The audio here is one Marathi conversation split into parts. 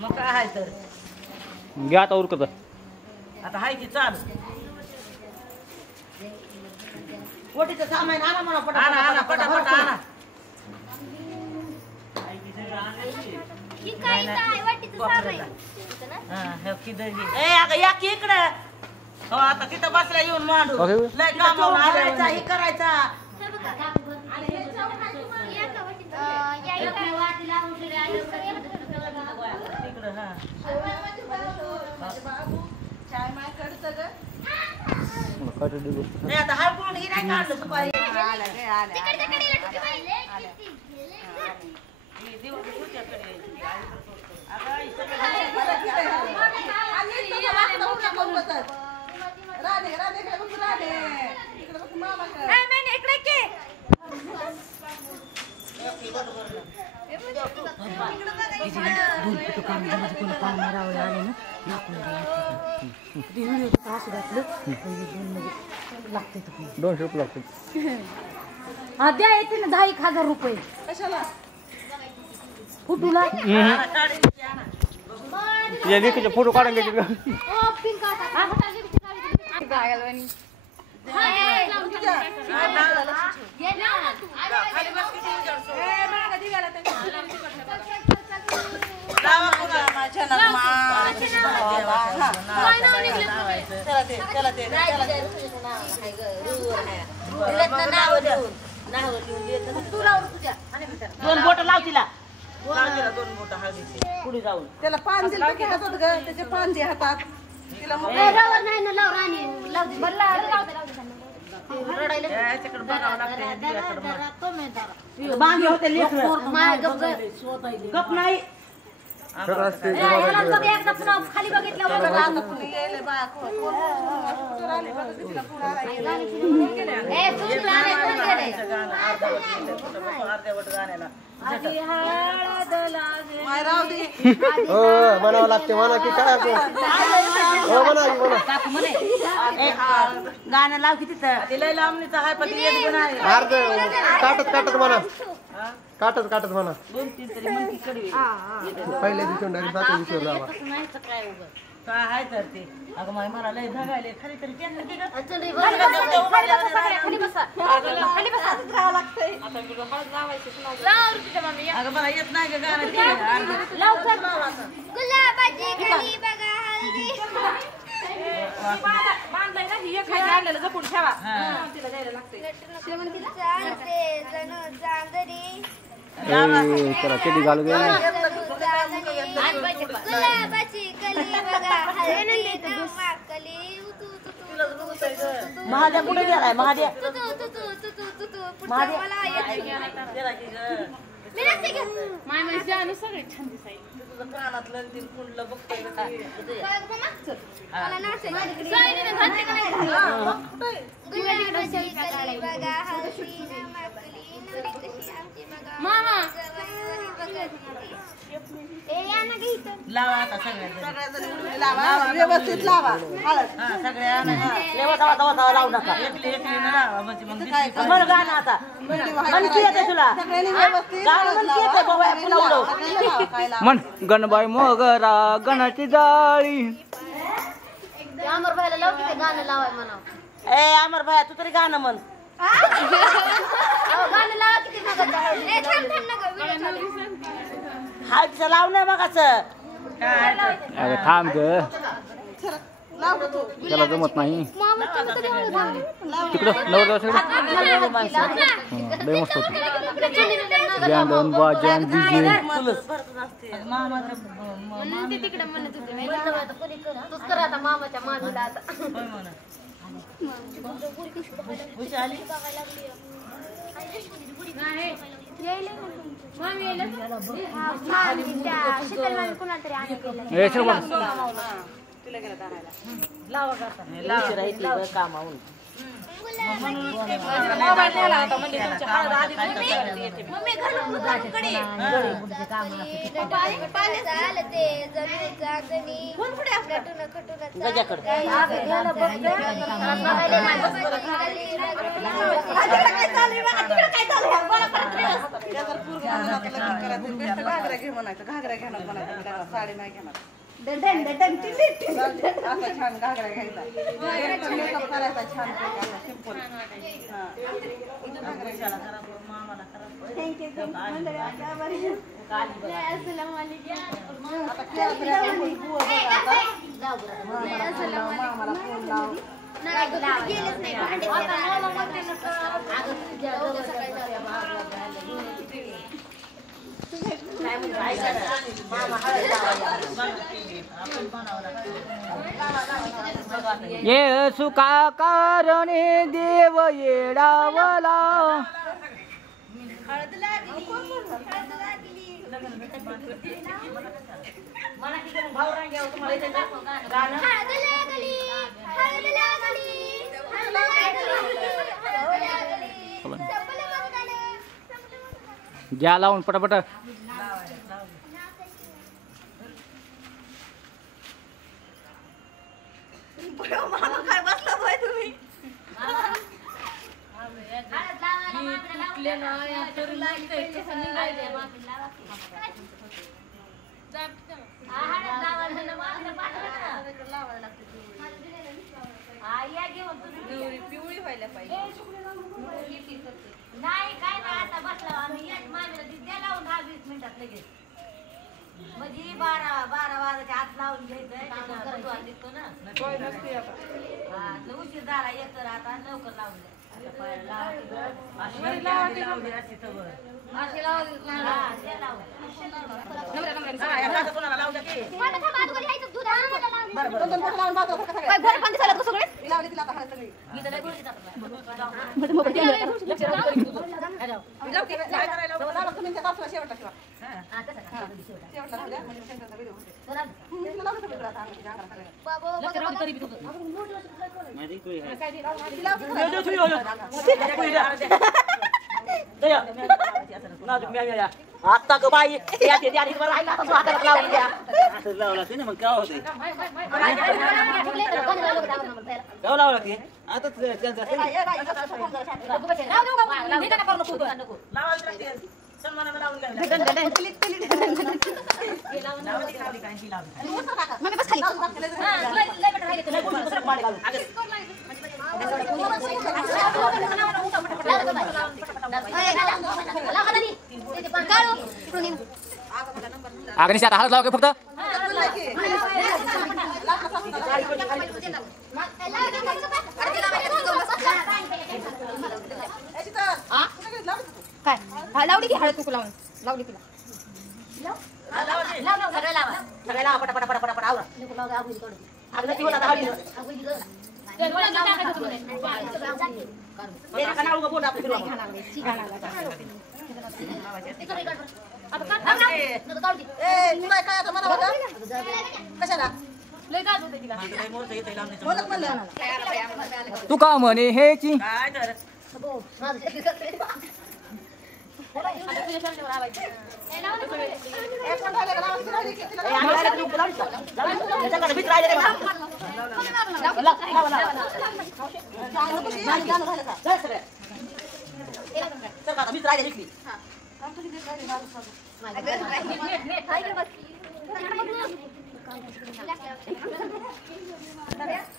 मग काय आहे तर घ्या आता उरकत आता हाय की चालू वटीचं सामान आणा मला पटा आणा पटापट आणा ही काय काय वाटीचं सामान हा हे किदर घे ए अगं या की इकडे हो आता तिथं बसल्या येऊन मांडू लय काम करायचा हे करायचा तिकडं हा आता हा कोण ही नाही काढलं सुपारी ₹200 लागतील हा द्या येते ना 10,000 रुपये कशाला फुटूला तुझ्या लेकीचे फोटो काढून घ्यायचे का दोन बोट लाव तिला दोन बोट हळदीची पुढे जाऊन त्याला पान दिलं हातात ग त्याचे पान दे हातात तिला नाही ना लाव राणी लाव बांगे होते लेकरं गप नाही खाली बघितलं म्हणावं लागते म्हणा की काय हो म्हणा गाणं लाव की तिथं लय लांबणीचं आहे पण अर्ध काटत म्हणा काटत म्हणा 2-3 तरी मग कडवी पहिल्या दिवशी डायरेक्ट सातव्या दिवशी लावा काय आहे तर ते अगं माय मला लय धगायले खाली तरी टेन्शन की अगं मला येत नाही ग गाणं गुलाबाची कली बघा बांधलाय ना ही एक आणलेलं जपून ठेवा तिला द्यायला लागते चालते जणू चांदरी चला किती घालू दे गुलाबाची कली बघा हळदी कली महादेव कुठे गेलाय महादेव माय म्हणजे आणू सगळे छान दिसायला कानातलं तीन कुंडलं बघतोय लावा आता सगळ्या व्यवस्थित लावा सगळ्या लावू नका एकली लावा म्हणजे मग गाणं आता म्हणती येते तुला गाणं म्हणती येते बाबा म्हण गणबाई मोगरा गणाची जाळी अमर भाईला लाव की गाणं लावाय म्हणा ए अमर भाई तू तरी गाणं म्हण गाणं लावा किती हायचं लाव ना मगाचं अरे थांब ग त्याला जमत नाही तिकडं लय मस्त होती बँड वाजन डीजे तिकडे म्हणत होते तूच कर आता मामाच्या मामीला आता लावा कामावून मोबाईल न्यायला होता म्हणजे तुमच्या हळद आधी येते मम्मी घरकडे पाणी झालं ते जमिनीचा गणी गजाकडे घागरा घे म्हणायचं घागरा घेणार म्हणायचं साडी नाही घेणार असा छान घागरा घ्यायचा मेकअप करायचा छान सिंपल मामाला फोन लाव ये सुका कारणे देव येडावला घ्या लावून पटापट काय बसला बाय तुम्ही पिवळी व्हायला पाहिजे नाही काय नाही आता बसला आम्ही मामीला द्या लावून 10-20 मिनिटात लगेच म्हणजे 12 वाजाच्या आत लावून घ्यायचं दिसतो ना उशीर झाला एक तर आता लवकर लावून आता ग बाई लावला ते ना मग काय होते लावला ते आता त्यांचा अग्निश आता हळद लाव की फक्त काय लावली की हळद कुकू लावून लावली तिला सगळे लावा पटा पटा पटा पटा आवरा अगदी ती होता तू का म्हणे हे की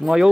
मयो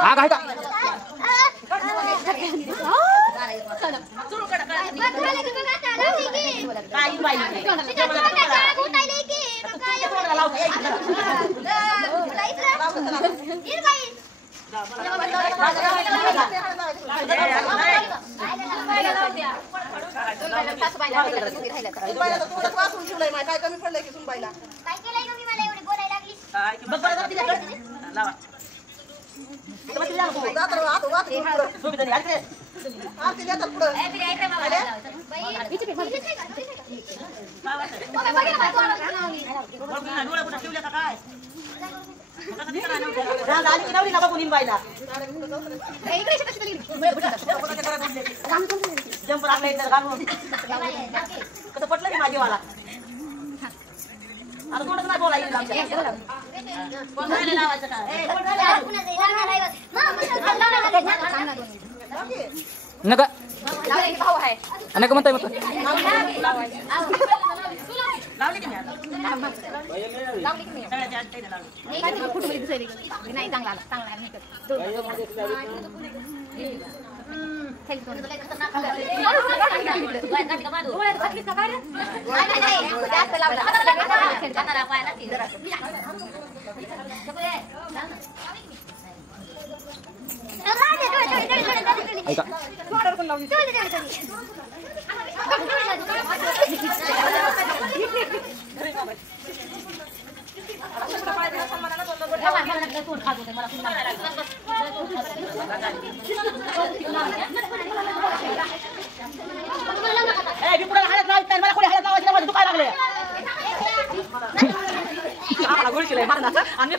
आग आहे का वाचून ठेवलंय माय काय कमी पडलंय की सुनबाईला काय केलंय तुम्ही मला एवढी बोलायला लागली बघ बरं तिच्याकडे लावा जंपर आपल्या इथं घालून कसं पटलं की माझीवाला आता कोणच नाही बोलायचं कोण राहिले लावायचं काय नका नका म्हणताय मग लावली की नाही नाही चांगला चांगला मला कोणी हात लावायचं माझ्या दुखायला लागले गोळी केलंय मारण्याचं आणि मी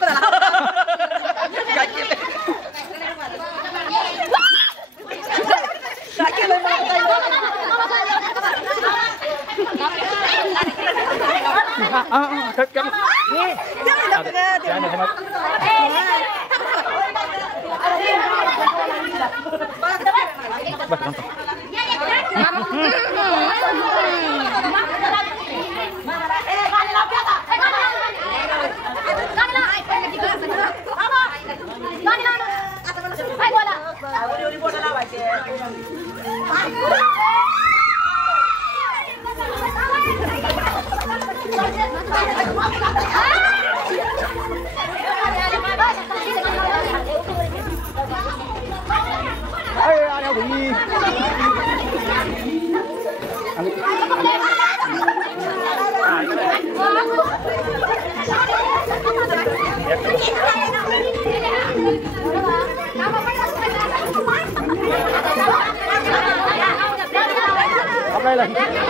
Apa lagi?